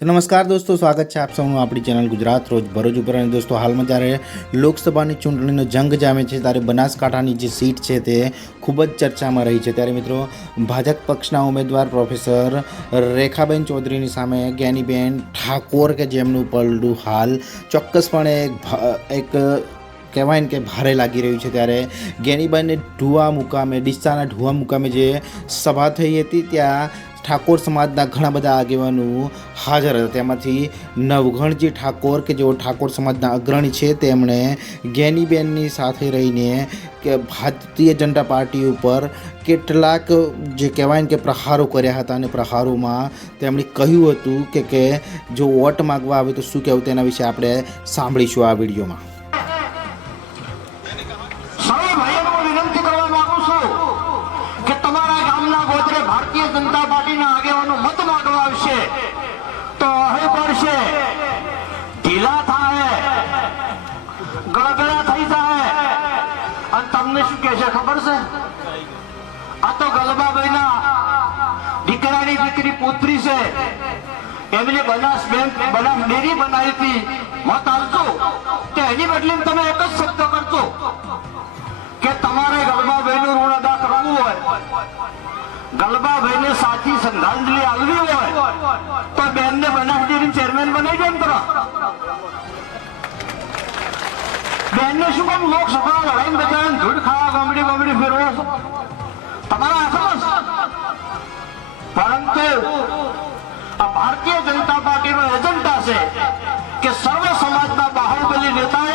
तो नमस्कार दोस्तों, स्वागत है आप सबનું આપણી ચેનલ ગુજરાત રોજ ભરૂચ ઉપર। અને દોસ્તો હાલમાં જ્યારે લોકસભાની ચૂંટણીનો જંગ જામે છે ત્યારે બનાસકાંઠાની જે સીટ છે તે ખૂબ જ ચર્ચામાં રહી છે। ત્યારે મિત્રો ભાજપ પક્ષના ઉમેદવાર પ્રોફેસર રેખાબેન ચૌધરીની સામે જ્ઞાનીબેન ઠાકોર કે જેમનું પલડું હાલ ચોક્કસપણે એક કહેવાય ને કે ભારે લાગી રહ્યું છે। ત્યારે જ્ઞાનીબેનને ઢુવા મુકામે ડીસાના ઢુવા મુકામે જે સભા થઈ હતી ત્યાં ઠાકોર સમાજના ઘણા બધા આગેવાનો હાજર હતા। તેમાંથી નવઘણજી ઠાકોર કે જેઓ ઠાકોર સમાજના અગ્રણી છે તેમણે જ્ઞાનીબેનની સાથે રહીને કે ભારતીય જનતા પાર્ટી ઉપર કેટલાક જે કહેવાય ને કે પ્રહારો કર્યા હતા અને પ્રહારોમાં તેમણે કહ્યું હતું કે જો વોટ માગવા આવે તો શું કહેવું તેના વિશે આપણે સાંભળીશું આ વિડીયોમાં। भारतीय जनता पार्टी आगे मत मांगवा तो अहे पड़े ढीला थाय गड़गड़ा थी जाए। तमने शू कहे खबर से आ तो गलबाबाई दीकरानी दीकरी पुत्री से एमने बनास डेरी बनाई थी मत आलजो तो एनी बदली तमे एक ज शब्द करजो के तमारे गलबाबाई નું ઋણ અદા કરવું હોય, ગલબાભાઈ ને સાચી શ્રદ્ધાંજલિ આલવી હોય તો બેન ને બનાસ ડેરી ચેરમેન બનાવી દે કરો। બેન ને શું કામ લોકસભા લડાઈ બચાવે ધૂળ ખાવા ગમડી બમડી ફેરવો છો તમારા હાથમાં। પરંતુ આ ભારતીય જનતા પાર્ટી નો એજન્ડા છે કે સર્વ સમાજના બાહુબલી નેતા